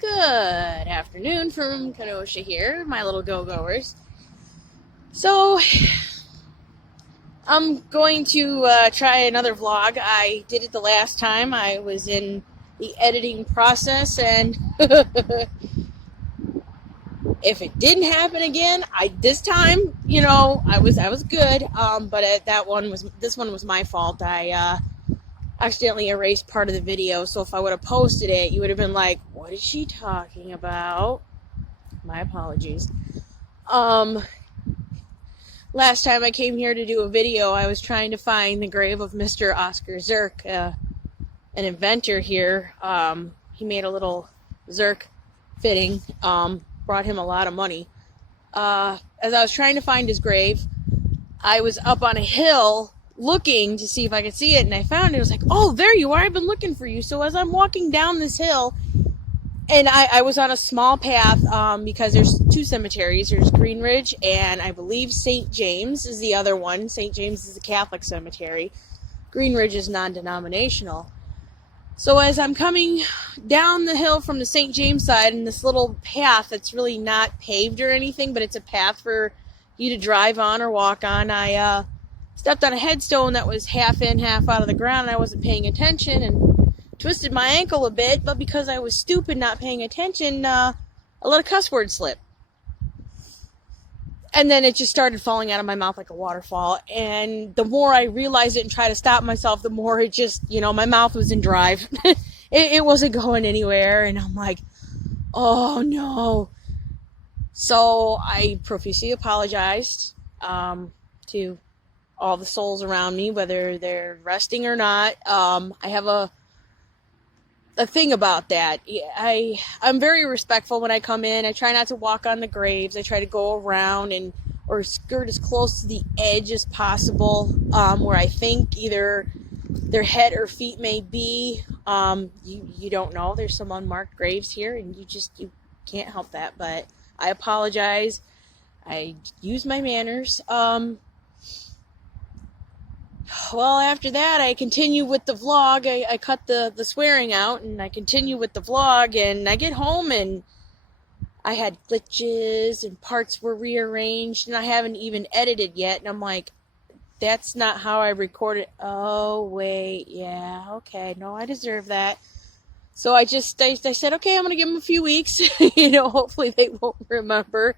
Good afternoon from Kenosha here, my little go-goers. So, I'm going to try another vlog. I did it the last time. I was in the editing process, and if it didn't happen again, this time, I was good. But this one was my fault. I accidentally erased part of the video, so if I would have posted it, you would have been like, what is she talking about? My apologies. Last time I came here to do a video, I was trying to find the grave of Mr. Oscar Zirk, an inventor here. He made a little Zirk fitting, brought him a lot of money. As I was trying to find his grave, I was up on a hill looking to see if I could see it, and I found it. I was like, oh, there you are. I've been looking for you. So as I'm walking down this hill, and I was on a small path, because there's two cemeteries. There's Green Ridge, and I believe St. James is the other one. St. James is a Catholic cemetery. Green Ridge is non-denominational. So as I'm coming down the hill from the St. James side, in this little path that's really not paved or anything, but it's a path for you to drive on or walk on, I stepped on a headstone that was half in, half out of the ground, and I wasn't paying attention, and twisted my ankle a bit, but because I was stupid not paying attention, I let a cuss word slip. And then it just started falling out of my mouth like a waterfall, and the more I realized it and tried to stop myself, the more it just, my mouth was in drive. it wasn't going anywhere, and I'm like, oh no. So I profusely apologized to all the souls around me, whether they're resting or not. I have a thing about that. I'm very respectful when I come in. I try not to walk on the graves. I try to go around or skirt as close to the edge as possible, where I think either their head or feet may be. You don't know. There's some unmarked graves here, and you can't help that. But I apologize. I use my manners. Well, after that, I continue with the vlog. I cut the swearing out, and I continue with the vlog, and I get home, and I had glitches, and parts were rearranged, and I haven't even edited yet, and I'm like, that's not how I recorded. Oh, wait, yeah, okay, no, I deserve that. So I said, okay, I'm going to give them a few weeks, hopefully they won't remember.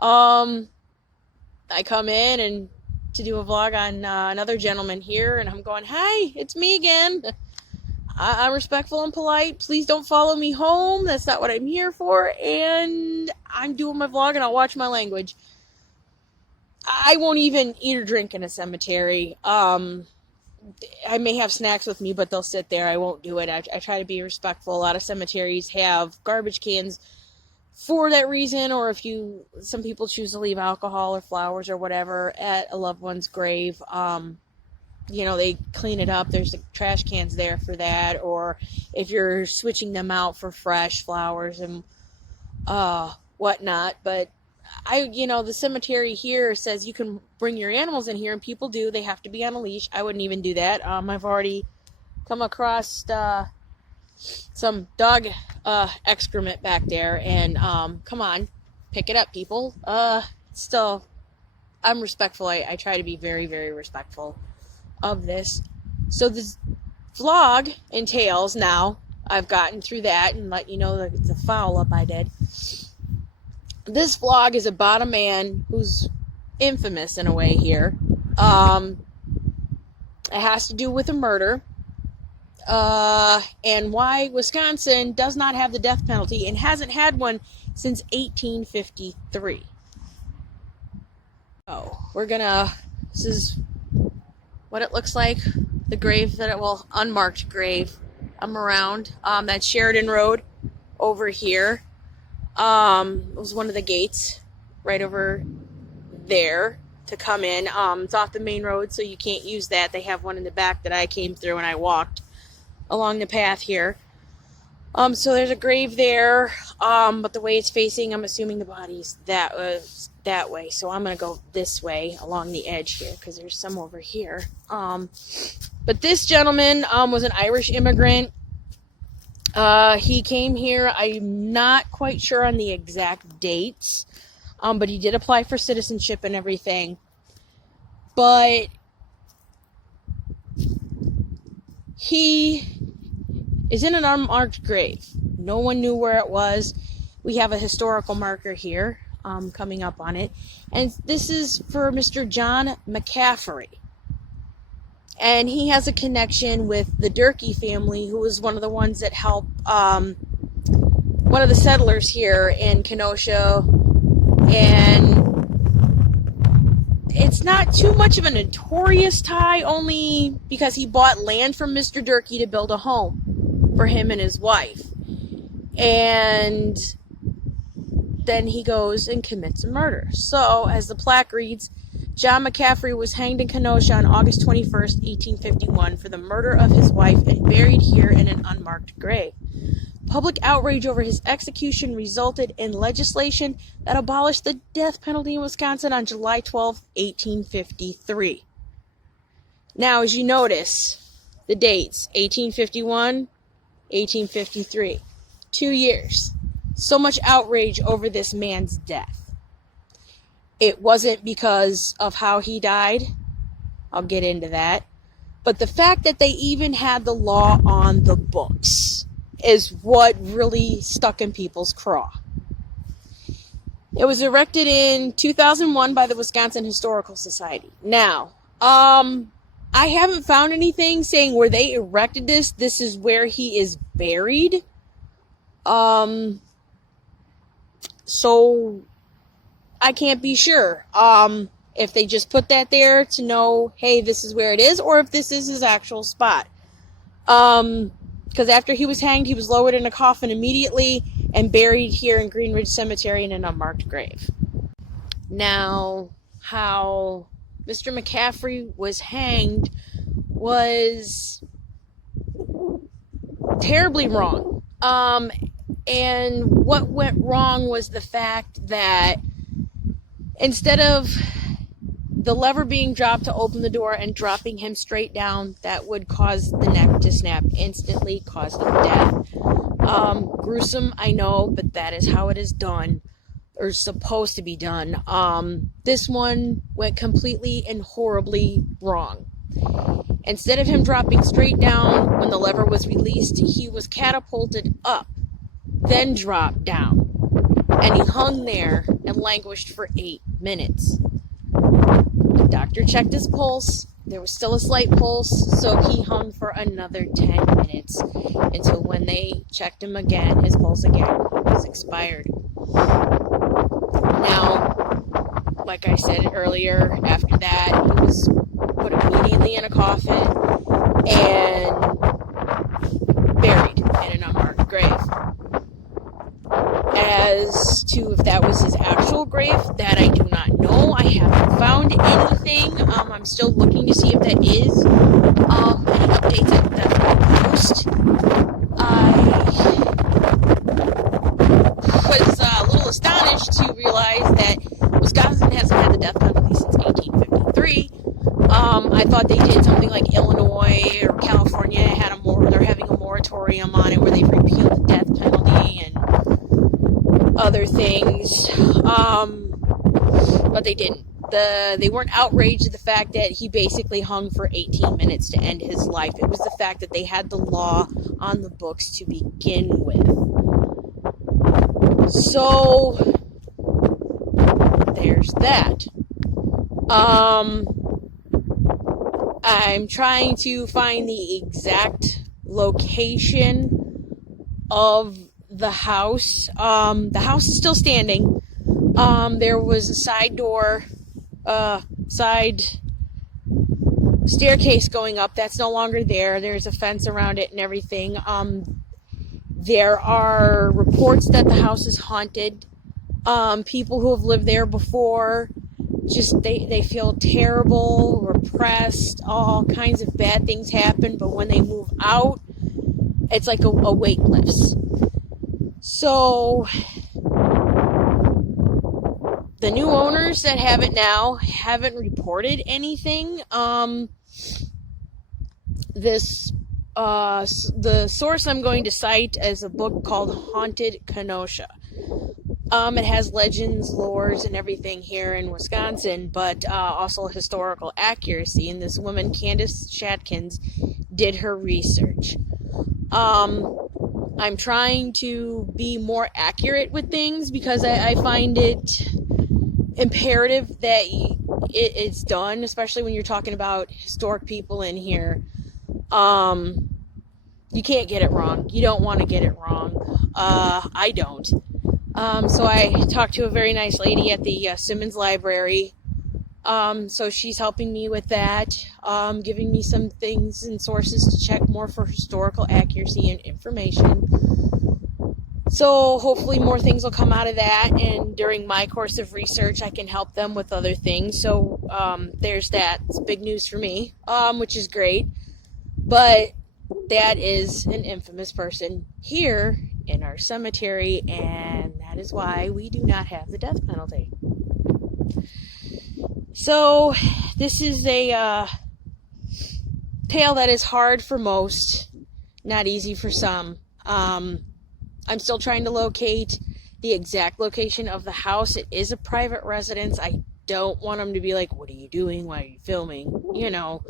I come in and to do a vlog on another gentleman here, and I'm going, hi, it's me again. I'm respectful and polite. Please don't follow me home. That's not what I'm here for. And I'm doing my vlog, and I'll watch my language. I won't even eat or drink in a cemetery. I may have snacks with me, but they'll sit there. I won't do it. I try to be respectful. A lot of cemeteries have garbage cans for that reason, or some people choose to leave alcohol or flowers or whatever at a loved one's grave. They clean it up. There's the trash cans there for that, or if you're switching them out for fresh flowers and whatnot. But the cemetery here says you can bring your animals in here, and people do. They have to be on a leash. I wouldn't even do that. I've already come across some dog excrement back there, and come on, pick it up, people. Still, I'm respectful. I try to be very, very respectful of this. So this vlog entails, now I've gotten through that and let you know the foul up I did. This vlog is about a man who's infamous in a way here. It has to do with a murder. And why Wisconsin does not have the death penalty and hasn't had one since 1853. This is what it looks like. The grave unmarked grave. I'm around. That's Sheridan Road over here. It was one of the gates right over there to come in. It's off the main road, so you can't use that. They have one in the back that I came through and I walked along the path here. So there's a grave there, but the way it's facing, I'm assuming the body's that way. So I'm going to go this way along the edge here, because there's some over here. But this gentleman was an Irish immigrant. He came here. I'm not quite sure on the exact dates, but he did apply for citizenship and everything. But he is in an unmarked grave. No one knew where it was. We have a historical marker here coming up on it. And this is for Mr. John McCaffrey. And he has a connection with the Durkee family, who was one of the ones that helped one of the settlers here in Kenosha. And it's not too much of a notorious tie, only because he bought land from Mr. Durkee to build a home for him and his wife. And then he goes and commits a murder. So, as the plaque reads, John McCaffrey was hanged in Kenosha on August 21st, 1851 for the murder of his wife and buried here in an unmarked grave. Public outrage over his execution resulted in legislation that abolished the death penalty in Wisconsin on July 12, 1853. Now, as you notice, the dates, 1851, 1853, 2 years. So much outrage over this man's death. It wasn't because of how he died. I'll get into that. But the fact that they even had the law on the books is what really stuck in people's craw. It was erected in 2001 by the Wisconsin Historical Society. Now, I haven't found anything saying where they erected this. This is where he is buried. So I can't be sure if they just put that there to know, hey, this is where it is, or if this is his actual spot. Because after he was hanged, he was lowered in a coffin immediately and buried here in Green Ridge Cemetery in an unmarked grave. Now, how Mr. McCaffrey was hanged was terribly wrong. And what went wrong was the fact that instead of the lever being dropped to open the door and dropping him straight down, that would cause the neck to snap instantly, cause him death. Gruesome, I know, but that is how it is done, or supposed to be done. This one went completely and horribly wrong. Instead of him dropping straight down when the lever was released, he was catapulted up, then dropped down, and he hung there and languished for 8 minutes. The doctor checked his pulse. There was still a slight pulse, so he hung for another 10 minutes until when they checked him again, his pulse again was expired. Now, like I said earlier, after that, he was put immediately in a coffin and buried in an unmarked grave. As to if that was his actual grave, that I do not know. I haven't found anything. I'm still looking to see if that is any updates at the post. I was a little astonished to realize that Wisconsin hasn't had the death penalty since 1853. I thought they did something like Illinois or California had they're having a moratorium on it where they've repealed the death penalty and other things, but they didn't. They weren't outraged at the fact that he basically hung for 18 minutes to end his life. It was the fact that they had the law on the books to begin with. So there's that. I'm trying to find the exact location of the house. The house is still standing. There was a side door, side staircase going up. That's no longer there. There's a fence around it and everything. There are reports that the house is haunted. People who have lived there before, just they feel terrible, repressed, all kinds of bad things happen. But when they move out, it's like a weight lifts. So the new owners that have it now haven't reported anything. This the source I'm going to cite is a book called Haunted Kenosha. It has legends, lores, and everything here in Wisconsin, but also historical accuracy. And this woman, Candace Shatkins, did her research. I'm trying to be more accurate with things because I find it imperative that it's done, especially when you're talking about historic people in here. You can't get it wrong. You don't want to get it wrong. I don't. So I talked to a very nice lady at the Simmons Library. So she's helping me with that, giving me some things and sources to check more for historical accuracy and information. So hopefully more things will come out of that, and during my course of research I can help them with other things. So there's that. It's big news for me, which is great. But that is an infamous person here in our cemetery, and that is why we do not have the death penalty. So this is a tale that is hard for most, not easy for some. I'm still trying to locate the exact location of the house. It is a private residence. I don't want them to be like, what are you doing? Why are you filming? You know.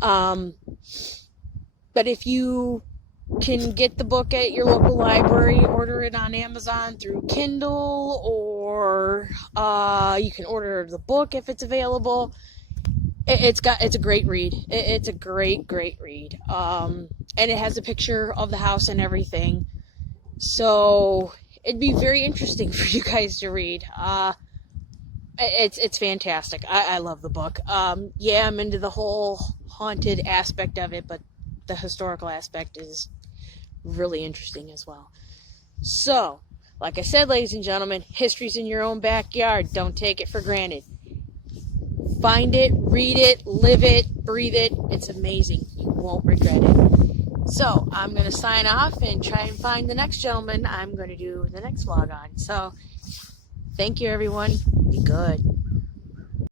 But if you can get the book at your local library, order it on Amazon through Kindle, or you can order the book if it's available. It's a great read. It's a great read. And it has a picture of the house and everything. So it'd be very interesting for you guys to read. It's fantastic. I love the book. Yeah, I'm into the whole haunted aspect of it, but the historical aspect is really interesting as well. So, like I said, ladies and gentlemen, history's in your own backyard. Don't take it for granted. Find it, read it, live it, breathe it. It's amazing. You won't regret it. So, I'm going to sign off and try and find the next gentleman I'm going to do the next vlog on. So, thank you, everyone. Be good.